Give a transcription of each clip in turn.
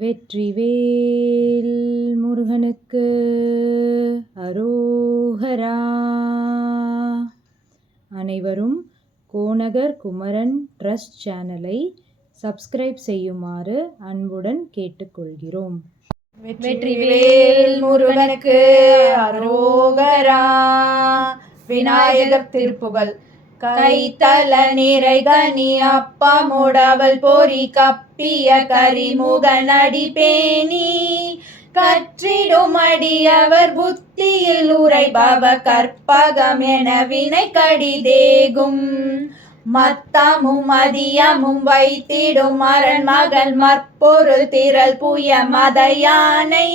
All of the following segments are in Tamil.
வெற்றிவேல் முருகனுக்கு அரோகரா. அனைவரும் கோநகர் குமரன் ட்ரஸ்ட் சேனலை சப்ஸ்கிரைப் செய்யுமாறு அன்புடன் கேட்டுக்கொள்கிறோம். வெற்றிவேல் முருகனுக்கு அரோகரா. விநாயகர் திருப்புகழ். கைத்தல நிறை கனி அப்பமுடவல் பொறி கப்பிய கரிமுகனடி பேணி கற்றிடும் அடியவர் புத்தியில் உரைபவ கற்பகம் என வினை கடிதேகும் மத்தமும் மதியமும் வைத்திடும் அரண் மகள் மற்பொருள் திரள் புய மதையானை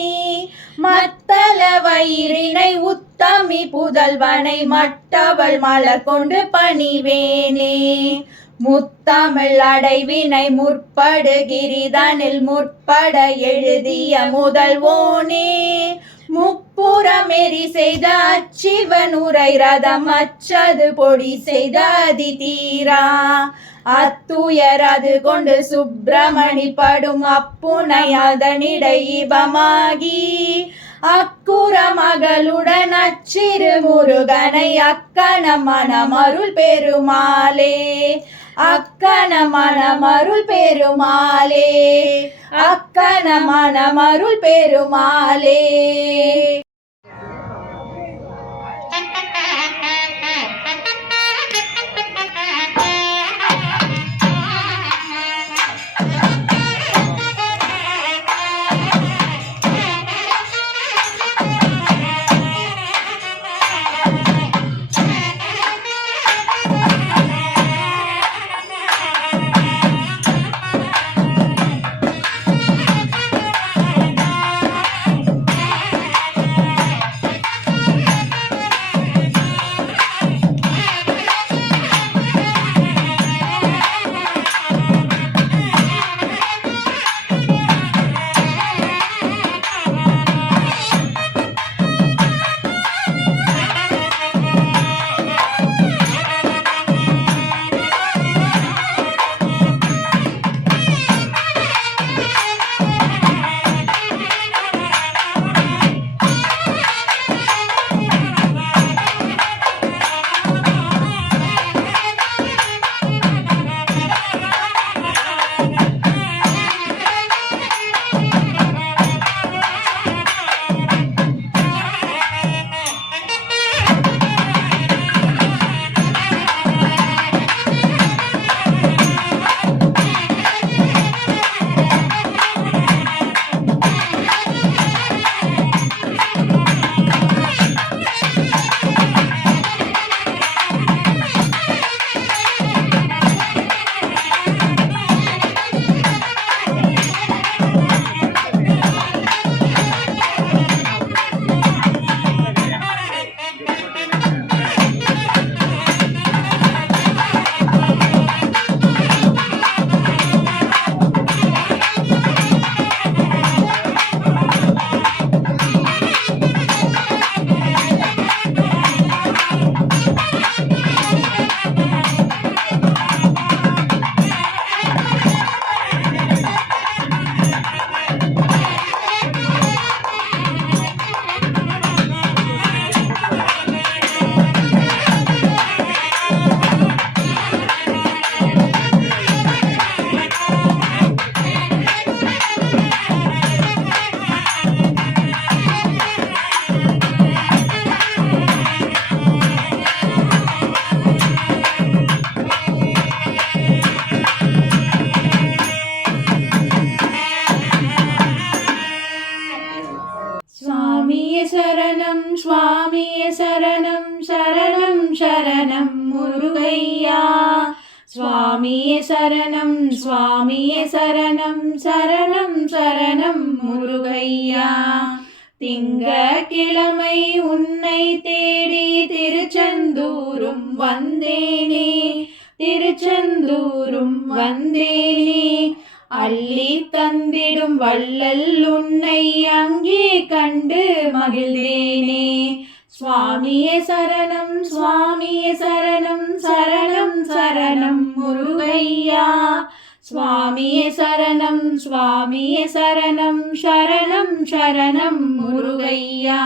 மத்தள வயிறினை உத்தமி புதல்வனை மட்டவள் மலர் கொண்டு பணிவேனே. முத்தமிழ் அடைவினை முற்படுகிரிதனில் முற்பட எழுதிய முதல்வோனே முப்புறமெறி செய்த அச்சிவன் உரை ரதம் அச்சது பொடி செய்த அதி தீரா அத்துயரது கொண்டு சுப்பிரமணி படும் அப்புனை அதனிடை இபமாகி அக்குற மகளுடன் அச்சிறு முருகனை அக்கண மனமருள் பெருமாளே அக்கண மனமருள் பெருமாளே அக்கண மனமருள் பெருமாளே. சரணம் சுவாமியே சரணம் சரணம் சரணம் முருகையா. சுவாமியே சரணம் சுவாமியே சரணம் சரணம் சரணம் முருகையா. திங்கட்கிழமை உன்னை தேடி திருச்செந்தூரும் வந்தேனே திருச்செந்தூரும் வந்தேனே. அள்ளி தந்திடும் வள்ளல் உன்னை அங்கே கண்டு மகிழ்ந்தேனே. சுவாமியே சரணம் சுவாமியே சரணம் சரணம் சரணம் முருகையா. சுவாமியே சரணம் சுவாமியே சரணம் சரணம் சரணம் முருகையா.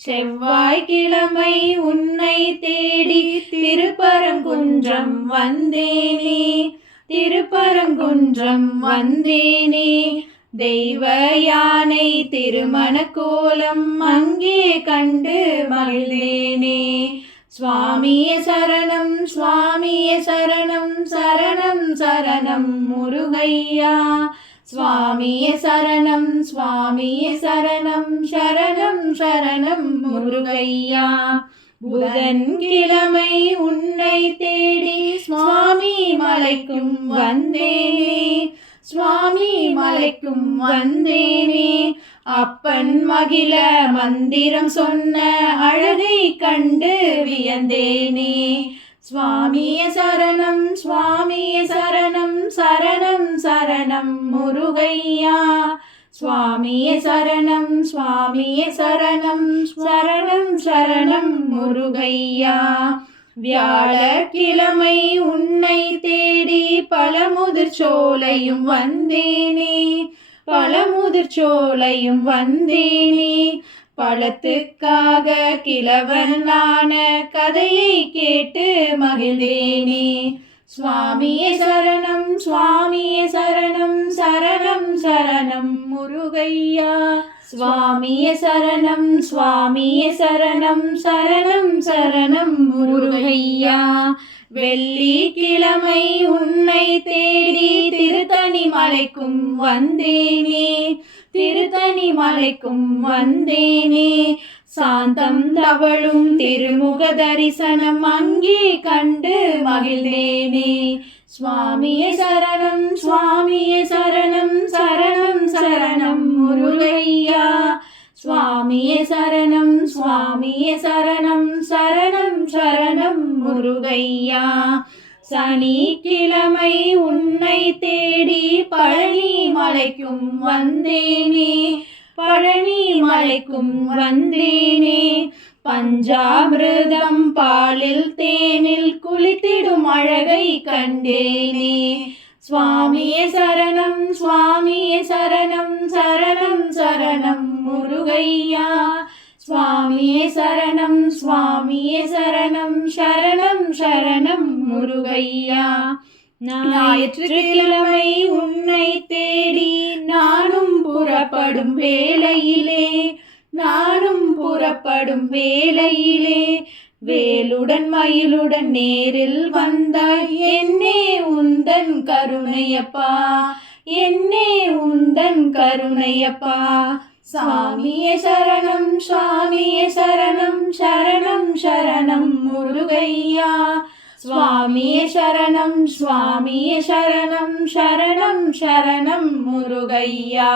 செவ்வாய்க்கிழமை உன்னை தேடி திருப்பரங்குன்றம் வந்தேனே, திருப்பரங்குன்றம் வந்தேனே. தெய்வ யானை திருமண கோலம் அங்கே கண்டு மகிழ்ந்தேனே. சுவாமியே சரணம் சுவாமியே சரணம் சரணம் சரணம் முருகையா. சுவாமியே சரணம் சுவாமியே சரணம் சரணம் சரணம் முருகையா. புதன்கிழமை உன்னை தேடி சுவாமி மலைக்கும் வந்தேனே, சுவாமி மலைக்கும் வந்தேனே. அப்பன் மகிழ மந்திரம் சொன்ன அழகை கண்டு வியந்தேனே. சுவாமியே சரணம் சுவாமியே சரணம் சரணம் சரணம் முருகையா. சுவாமியே சரணம் சுவாமியே சரணம் சரணம் சரணம் முருகையா. வியாழக்கிழமை உன்னை தேடி பழமுதிர் சோலையும் வந்தேனே, பழமுதிர் சோலையும் வந்தேனே. பழத்துக்காக கிழவனான கதையை கேட்டு மகிழ்ந்தேனே. சுவாமியே சரணம் சுவாமியே சரணம் சரணம் சரணம் முருகையா. சுவாமியே சரணம் சுவாமியே சரணம் சரணம் சரணம் முருகையா. வெள்ளிக்கிழமை உன்னை தேடி திருத்தணி மலைக்கும் வந்தேனே, திருத்தணி மலைக்கும் வந்தேனே. சாந்தம் தவழும் திருமுக தரிசனம் அங்கே கண்டு மகிழ்ந்தேனே. சுவாமியே சரணம் சுவாமியே சரணம் சரணம் சரணம் முருகையா. சுவாமியே சரணம் சுவாமியே சரணம் சரணம் சரணம் முருகையா. சனிக்கிழமை உன்னை தேடி பழனி மலைக்கும் வந்தேனே, பழனி மலைக்கும் வந்தேனே. பஞ்சாமிர்தம் பாலில் தேனில் குளித்திடும் அழகை கண்டேனே. சுவாமியே சரணம் சுவாமியே சரணம் சரணம் சரணம் முருகையா. சுவாமியே சரணம் சுவாமியே சரணம் சரணம் சரணம் முருகையா. ஞாயிற்றுக்கிழமை உன்னை தேடி நானும் புறப்படும் வேளையிலே, நானும் புறப்படும் வேளையிலே. வேலுடன் மயிலுடன் நேரில் வந்தாய் என்னே உந்தன் கருணையப்பா, என்னே உந்தன் கருணையப்பா. சாமியே சரணம் சாமியே சரணம் சரணம் சரணம் முருகையா. சுவாமியே சரணம் சுவாமியே சரணம் சரணம் சரணம் முருகையா.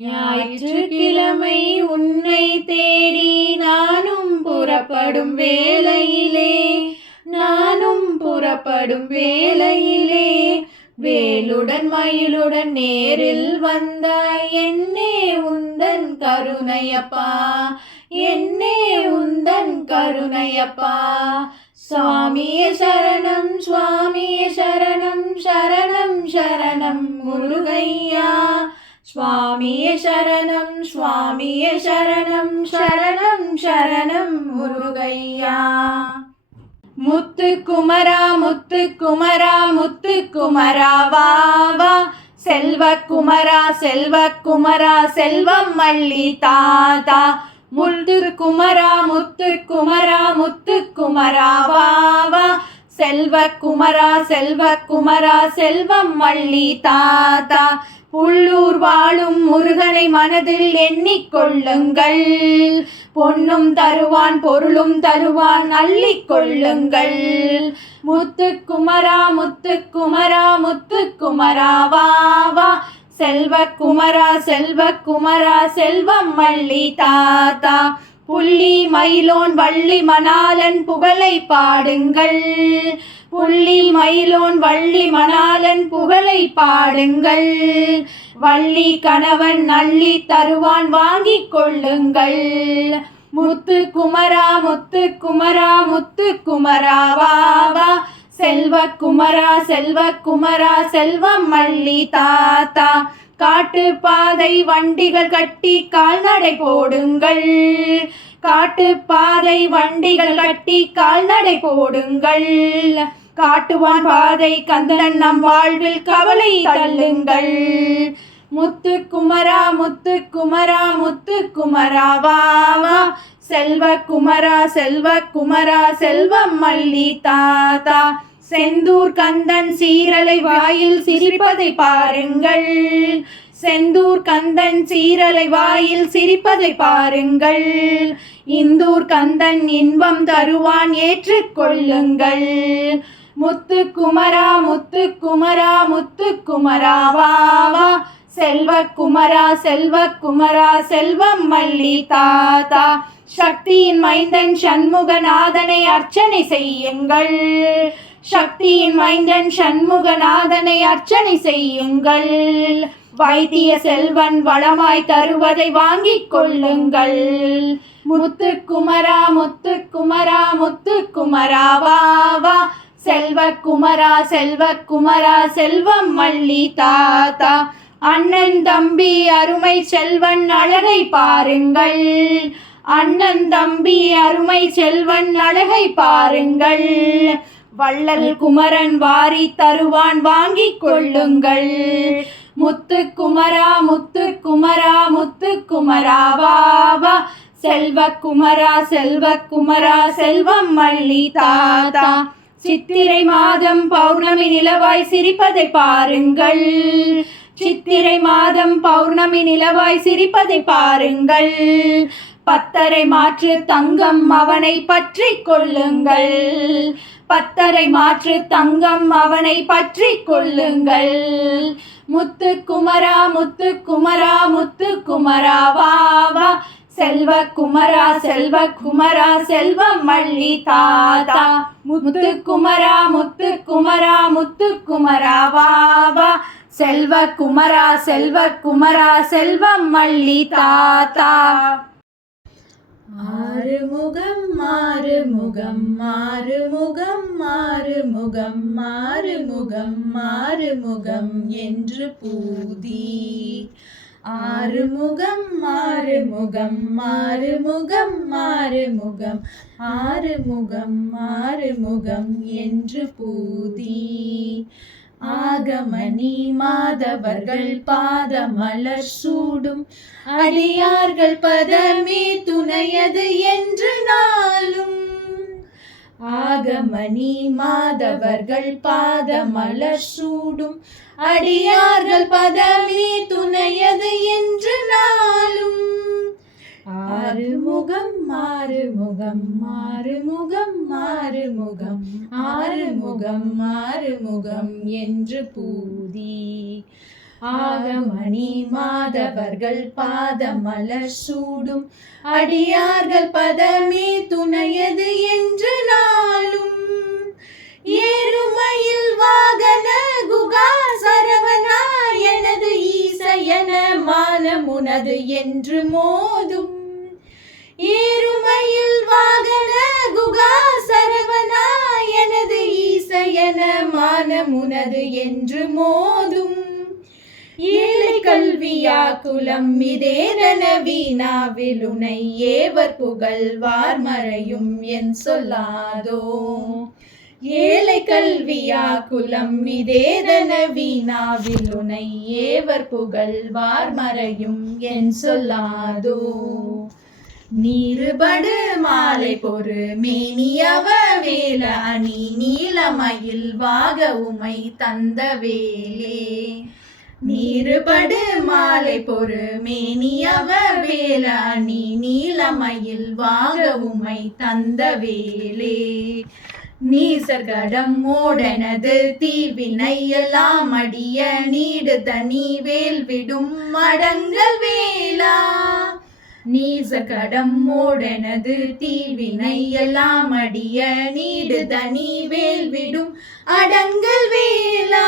ஞாயிற்றுக்கிழமை உன்னை தேடி நானும் புறப்படும் வேளையிலே, நானும் புறப்படும் வேளையிலே. வேலுடன் மயிலுடன் நேரில் வந்தாய் என்னே உந்தன் கருணையப்பா, என்னே உந்தன் கருணையப்பா. சுவாமியே சரணம் சுவாமியே சரணம் சரணம் சரணம் முருகையா. சுவாமியே சரணம் சுவாமியே சரணம் சரணம் சரணம் முருகையா. முத்துக்குமரா முத்துக்குமரா முத்துக்குமரா வா வா. செல்வக்குமரா செல்வக்குமரா செல்வம் மல்லி தாத்தா. முத்துக்குமரா முத்துக்குமரா முத்துக்குமரா வா வா. செல்வக்குமரா செல்வக்குமரா செல்வம் மல்லி தாத்தா. உள்ளூர் வாழும் முருகனை மனதில் எண்ணிக்கொள்ளுங்கள், பொன்னும் தருவான் பொருளும் தருவான் அள்ளிக் கொள்ளுங்கள். முத்துக்குமரா முத்துக்குமரா முத்துக்குமரா வா வா. செல்வக்குமரா செல்வக்குமரா செல்வம் மல்லி தாத்தா. புள்ளி மயிலோன் வள்ளி மணாளன் புகழை பாடுங்கள், புள்ளி மயிலோன் வள்ளி மணாளன் புகழை பாடுங்கள். வள்ளி கணவன் அள்ளி தருவான் வாங்கிக் கொள்ளுங்கள். முத்துக்குமரா முத்துக்குமரா முத்துக்குமரா வா வா. செல்வக்குமரா செல்வக்குமரா செல்வம் மல்லி தாத்தா. காட்டு பாதை வண்டிகள் கட்டி கால்நடை போடுங்கள். காட்டு பாதை வண்டிகள் கட்டி கால்நடை போடுங்கள். காட்டுவான் பாதை கந்தன் நம் வாழ்வில் கவலை தள்ளுங்கள். முத்துக்குமரா முத்துக்குமரா முத்துக்குமரா வா வா. செல்வக்குமரா செல்வக்குமரா செல்வம் மல்லி தாத்தா. செந்தூர் கந்தன் சீரலை வாயில் சிரிப்பதை பாருங்கள். செந்தூர் கந்தன் சீரலை வாயில் சிரிப்பதை பாருங்கள். இந்தூர் கந்தன் இன்பம் தருவான் ஏற்றுக்கொள்ளுங்கள். முத்துக்குமரா முத்துக்குமரா முத்துக்குமரா வா வா. செல்வக்குமரா செல்வக்குமரா செல்வம் மல்லி தாத்தா. சக்தியின் மைந்தன் சண்முகநாதனை அர்ச்சனை செய்யுங்கள். சக்தியின் மைந்தன் சண்முகநாதனை அர்ச்சனை செய்யுங்கள். வைத்திய செல்வன் வளமாய் தருவதை வாங்கிக் கொள்ளுங்கள். முத்துக்குமரா முத்துக்குமரா முத்துக்குமரா வா வா. செல்வக்குமரா செல்வக்குமரா செல்வம் மல்லி தாத்தா. அண்ணன் தம்பி அருமை செல்வன் அழகை பாருங்கள். அண்ணன் தம்பி அருமை செல்வன் அழகை பாருங்கள். வள்ளல் குமரன் வாரி தருவான் வாங்கிக் கொள்ளுங்கள். முத்துக்குமரா முத்துக்குமரா முத்துக்குமரா வா வா. செல்வக்குமரா செல்வக்குமரா செல்வம் மல்லி தாத்தா. சித்திரை மாதம் பௌர்ணமி நிலவாய் சிரிப்பதை பாருங்கள். சித்திரை மாதம் பௌர்ணமி நிலவாய் சிரிப்பதை பாருங்கள். பத்தரை மாற்று தங்கம் அவனை பற்றி கொள்ளுங்கள். பத்தரை மாற்று தங்கம் அவனை பற்றி கொள்ளுங்கள். முத்துக்குமரா முத்துக்குமரா முத்துக்குமரா வா வா. செல்வக்குமரா செல்வக்குமரா செல்வம் மல்லி தாத்தா. முத்துக்குமரா முத்துக்குமரா முத்துக்குமரா வா வா. செல்வக்குமரா செல்வக்குமரா செல்வம் மல்லி தாத்தா. ஆறுமுகம் மாறுமுகம் மாறுமுகம் மாறுமுகம் மாறுமுகம் மாறுமுகம் என்று பூதி. ஆறுமுகம் மாறுமுகம் மாறுமுகம் மாறுமுகம் ஆறுமுகம் மாறுமுகம் என்று பூதி. ஆகமணி மாதவர்கள் பாதமலர் சூடும் அடியார்கள் பதமே துணையது என்று நாளும். ஆகமணி மாதவர்கள் பாதமலர் சூடும் அடியார்கள் பதமே துணையது என்று நாளும். ஆறுமுகம் மாறுமுகம் மாறுமுகம் மாறுமுகம் ஆறுமுகம் மாறுமுகம் என்று பூதி. ஆகமணி மாதவர்கள் பாதமலர் சூடும் அடியார்கள் பதமே துணையது என்று நாளும். ஏறுமயில் வாகன குகா சரவணா எனது ஈசையன மானமுனது என்று மோதும். ஏறுமயில் வாகன குகா சரவணா எனது ஈசையன மானமுனது என்று மோதும். ஏழை கல்வியா குலம் இதேதன வீணாவிலுனை ஏவர் புகழ்வார் மறையும் என் சொல்லாதோ. ஏழை கல்வியா குலம் இதேதன வீணாவிலுனை ஏவர் புகழ்வார் மறையும் என் சொல்லாதோ. நீருபடு மாலை பொறு மேனியவ வேல அணி நீலமயில் வாக உமை தந்த வேலே. நீருபடு மாலை பொறு மேனியவ வேல அணி நீலமயில் வாக உமை தந்த வேலே. நீசர்கடம் ஓடனது தீவினை எல்லாம் அடிய நீடு தனி வேல் விடும் மடங்கள் வேலா. நீசகடம் ஓடனது தீவினை எல்லாம் அடிய நீடு தனி வேல் விடும் அடங்கல் வேலா.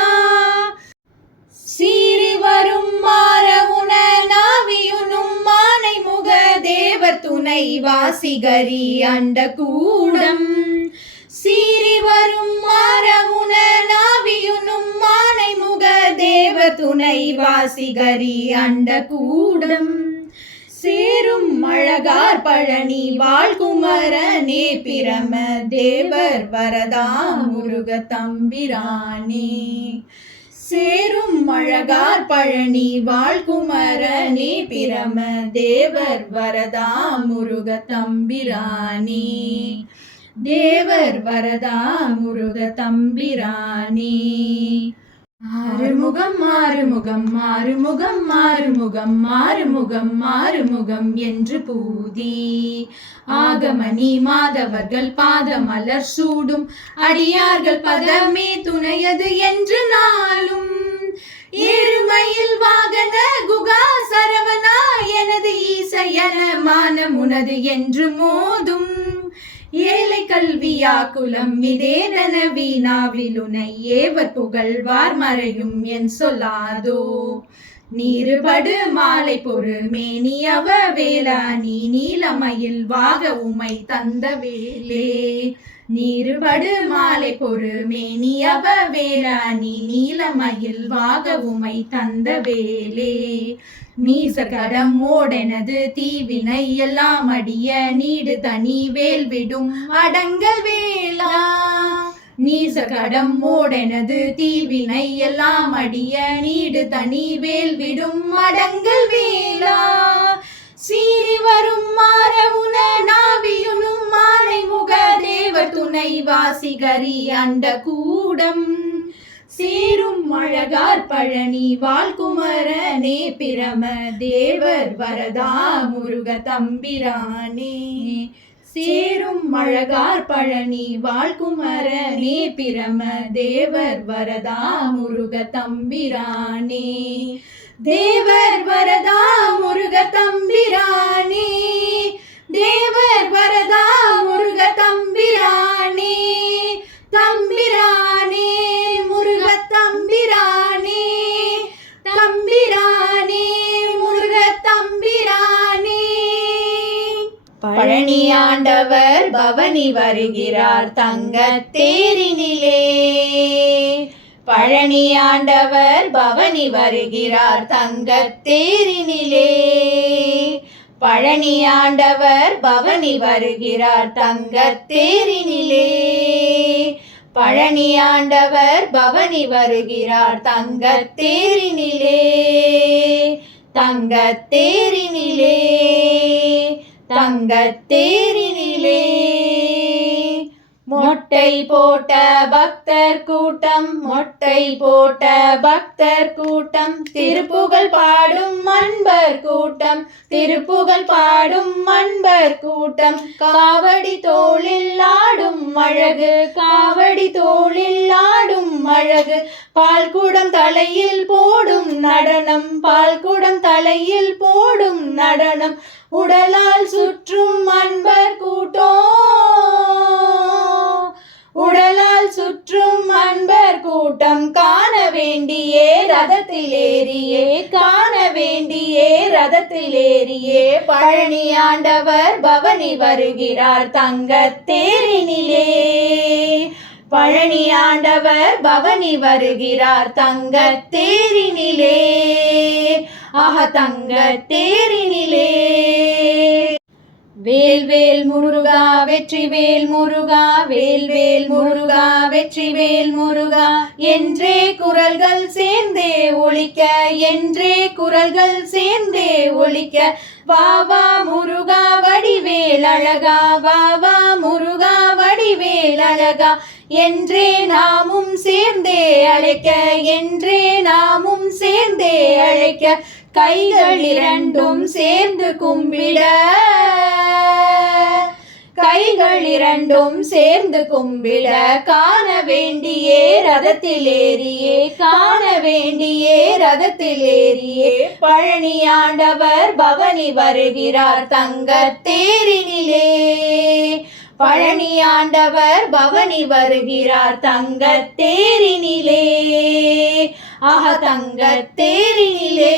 சீறி வரும் மாறவுன நாவியுனும் மானை முக தேவர் துணை வாசிகரி அண்ட கூடம். சீறி வரும் மாறவுன நாவியுனும் மானை முக தேவ துணை வாசிகரி அண்ட கூடம் சேரும் அழகார் பழனி வாழ்குமரனே பிரம தேவர் வரதா முருக தம்பிரானே சேரும் அழகார் பழனி வாழ்குமரனே பிரம தேவர் வரதா முருக தம்பிரானே தேவர் வரதா முருக தம்பிரானே ஆறுமுகம் ஆறுமுகம் ஆறுமுகம் ஆறுமுகம் ஆறுமுகம் ஆறுமுகம் என்று பூதி ஆகமணி மாதவர்கள் பாதமலர் சூடும் அடியார்கள் பதமே துணையது என்று நாளும் ஏறுமையில் வாகன குகா சரவணா எனது ஈசையன மானமுனது என்று மோதும் ஏழை கல்வியா குலம் இதேதன வீணாவிலுனை ஏவர் புகழ்வார் மறையும் என் சொல்லாதோ நீருபடு மாலை பொரு மேனியவ வேளா நீ நீலமயில் வாக உமை தந்த வேலே நீருபடு மாலை பொரு மேனியவ வேளா நீ நீலமயில் வாக உமை தந்த வேலே நீசகடம் ஓடெனது தீவினை எல்லாம் அடிய நீடு தனி வேல் விடும் அடங்கல் வேளா நீசகடம் ஓடெனது தீவினை எல்லாம் அடிய நீடு தனி வேல் விடும் அடங்கல் வேளா சீறி வரும் மாறவுன நாவியுனும் மாலை முக தேவர் துணை வாசிகரி அண்ட கூடம் சேரும் அழகார் பழனி வாழ்குமரனே பிரம தேவர் வரதா முருக தம்பிரானே சேரும் அழகார் பழனி வாழ்குமரனே பிரம தேவர் வரதா முருக தம்பிரானே தேவர் வரதா முருக தம்பிரானே தேவர் வரதா முருக தம்பிரானே தம்பிரானே முருக தம்பிரானே தம்பிரானே முருக தம்பிரானே பழனி ஆண்டவர் பவனி வருகிறார் தங்கத் தேரினிலே பழனி ஆண்டவர் பவனி வருகிறார் தங்கத் தேரினிலே பழனி ஆண்டவர் பவனி வருகிறார் தங்கத் தேரினிலே பழனி ஆண்டவர் பவனி வருகிறார் தங்கத் தேரினிலே தங்கத் தேரினிலே தங்கத் தேரினிலே மொட்டை போட்ட பக்தர் கூட்டம் மொட்டை போட்ட பக்தர் கூட்டம் திருப்புகழ் பாடும் அன்பர் கூட்டம் திருப்புகழ் பாடும் அன்பர் கூட்டம் காவடி தோளில் ஆடும் அழகு காவடி தோளில் ஆடும் அழகு பால்குடம் தலையில் போடும் நடனம் பால்குடம் தலையில் போடும் நடனம் உடலால் சுற்றும் அன்பர் கூட்டம் உடலால் சுற்றும் அன்பர் கூட்டம் காண வேண்டியே ரதத்தில் ஏறியே காண வேண்டியே ரதத்தில் ஏறியே பழனி ஆண்டவர் பவனி வருகிறார் தங்கத் தேரினிலே பழனி ஆண்டவர் பவனி வருகிறார் தங்கத் தேரினிலே தங்கத் தேரினிலே வேல்வேல் முருகா வெற்றிவேல் முருகா வேல்வேல் முருகா வெற்றிவேல் முருகா என்றே குரல்கள் சேர்ந்தே ஒலிக்க என்றே குரல்கள் சேர்ந்தே ஒலிக்க வாவா முருகா வடிவேல் அழகா வாவா முருகா வடிவேல் அழகா என்றே நாமும் சேர்ந்தே அழைக்க என்றே நாமும் சேர்ந்தே அழைக்க கைகள் இரண்டும் சேர்ந்து கும்பிட கைகள் இரண்டும் சேர்ந்து கும்பிட காண வேண்டியே ரதத்தில் ஏறியே காண வேண்டியே ரதத்தில் ஏறியே பழனி ஆண்டவர் பவனி வருகிறார் தங்கத் தேரினிலே பழனி ஆண்டவர் பவனி வருகிறார் தங்கத் தேரினிலே தங்கத் தேரினிலே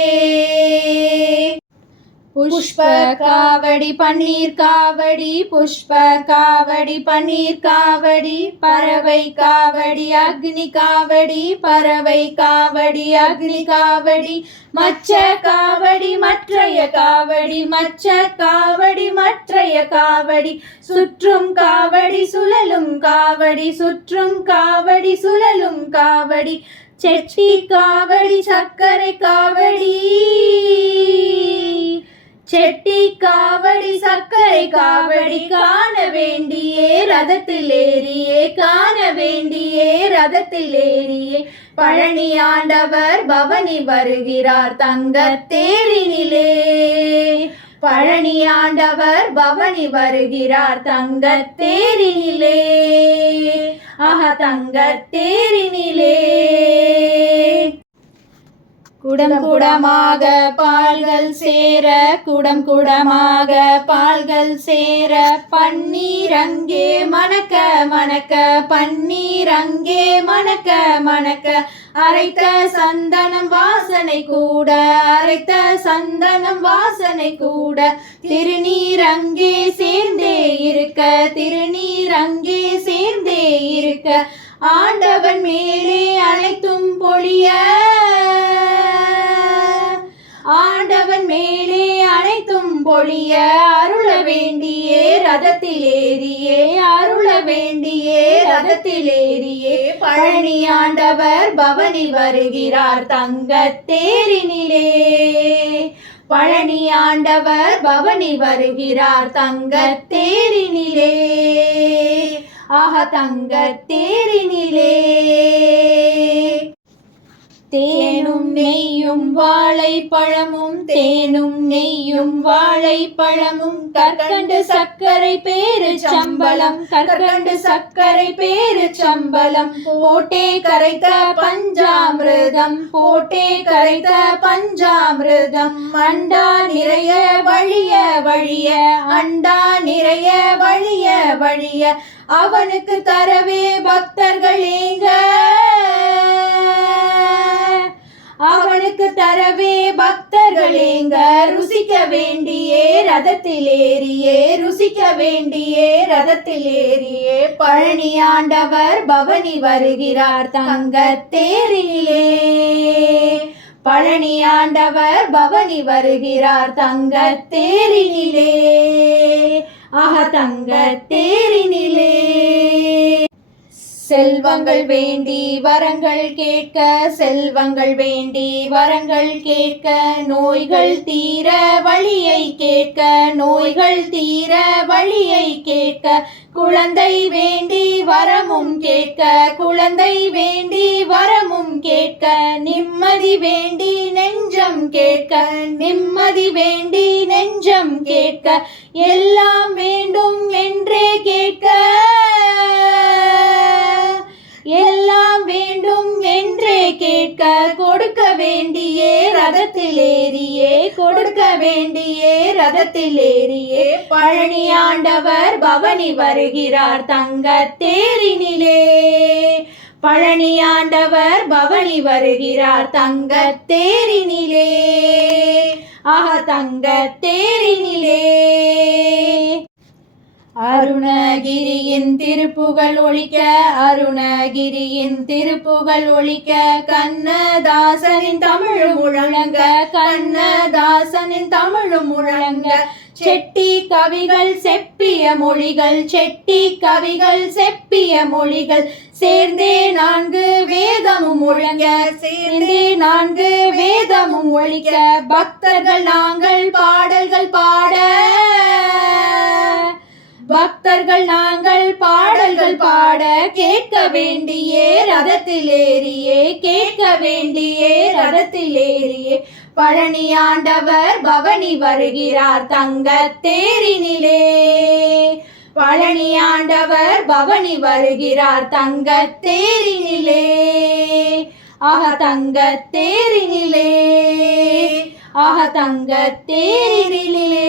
புஷ்ப காவடி பன்னீர் காவடி புஷ்ப காவடி பன்னீர் காவடி பறவை காவடி அக்னி காவடி பறவை காவடி அக்னி காவடி மச்ச காவடி மற்றைய காவடி மச்ச காவடி மற்றைய காவடி சுற்றும் காவடி சுழலும் காவடி சுற்றும் காவடி சுழலும் காவடி செட்டி காவடி சர்க்கரை காவடி செட்டி காவடி சர்க்கரை காவடி காண வேண்டியே ரதத்தில் ஏறியே காண வேண்டியே ரதத்தில் ஏறியே பழனி ஆண்டவர் பவனி வருகிறார் தங்கத் தேரினிலே பழனி ஆண்டவர் பவனி வருகிறார் தங்கத் தேரினிலே தங்கத் தேரினிலே குடம் குடமாக பால்கள் சேர குடம் குடமாக பால்கள் சேர பன்னீர் அங்கே மணக்க மணக்க பன்னீர் அங்கே மணக்க மணக்க அரைத்த சந்தனம் வாசனை கூட அரைத்த சந்தனம் வாசனை கூட திருநீர் அங்கே சேர்ந்தே இருக்க திருநீர் அங்கே சேர்ந்தே இருக்க ஆண்டவன் மேலே அனைத்தும் பொழிய ஆண்டவன் மேலே அனைத்தும் பொழிய அருள வேண்டியே ரதத்தில் ஏறியே அருள வேண்டியே ரதத்தில் ஏறியே பழனி ஆண்டவர் பவனி வருகிறார் தங்கத் தேரினிலே பழனி ஆண்டவர் பவனி வருகிறார் தங்கத் தேரினிலே தங்கத் தேரினிலே தேனும் நெய்யும் வாழைப்பழமும் தேனும் நெய்யும் வாழைப்பழமும் கற்கண்டு சர்க்கரை பேரு சம்பளம் கற்கண்டு சர்க்கரை பேரு சம்பளம் போட்டே கரைத்த பஞ்சாமிர்தம் போட்டே கரைத்த பஞ்சாமிர்தம் அண்டா நிறைய வழிய வழிய அண்டா நிறைய வழிய வழிய அவனுக்கு தரவே பக்தர்கள் ஏங்க அவனுக்கு தரவே பக்தர்கள் ஏங்க ருசிக்க வேண்டியே ரதத்தில் ஏறியே ருசிக்க வேண்டியே ரதத்தில் ஏறியே பழனி ஆண்டவர் பவனி வருகிறார் தங்கத் தேரினிலே பழனி ஆண்டவர் பவனி வருகிறார் தங்கத் தேரினிலே தங்கத் தேரினிலே செல்வங்கள் வேண்டி வரங்கள் கேட்க செல்வங்கள் வேண்டி வரங்கள் கேட்க நோய்கள் தீர வழியை கேட்க நோய்கள் தீர வழியை கேட்க குழந்தை வேண்டி வரமும் கேட்க குழந்தை வேண்டி வரமும் கேட்க நிம்மதி வேண்டி நெஞ்சம் கேட்க நிம்மதி வேண்டி நெஞ்சம் கேட்க எல்லாம் வேண்டும் என்றே கேட்க எல்லாம் வேண்டும் என்றே கேட்க கொடுக்க வேண்டியே ரதத்தில் ஏறியே கொடுக்க வேண்டியே ரதத்தில் ஏறியே பழனி ஆண்டவர் பவனி வருகிறார் தங்கத் தேரினிலே பழனி ஆண்டவர் பவனி வருகிறார் தங்கத் தேரினிலே தங்கத் தேரினிலே அருணகிரியின் திருப்புகழ் ஒலிக்க அருணகிரியின் திருப்புகழ் ஒலிக்க கண்ணதாசனின் தமிழ் முழங்க கண்ணதாசனின் தமிழ் முழங்க செட்டி கவிகள் செப்பிய மொழிகள் செட்டி கவிகள் செப்பிய மொழிகள் சேர்ந்தே 4 வேதமும் முழங்க சேர்ந்தே 4 வேதமும் ஒழிக்க பக்தர்கள் நாங்கள் பாடல்கள் பாட பக்தர்கள் நாங்கள் பாடல்கள் பாட கேட்க வேண்டியே ரதத்தில் ஏறியே கேட்க வேண்டியே ரதத்தில் ஏறியே பழனி ஆண்டவர் பவனி வருகிறார் தங்கத் தேரினிலே பழனி ஆண்டவர் பவனி வருகிறார் தங்கத் தேரினிலே தங்கத் தேரினிலே தங்கத் தேரினிலே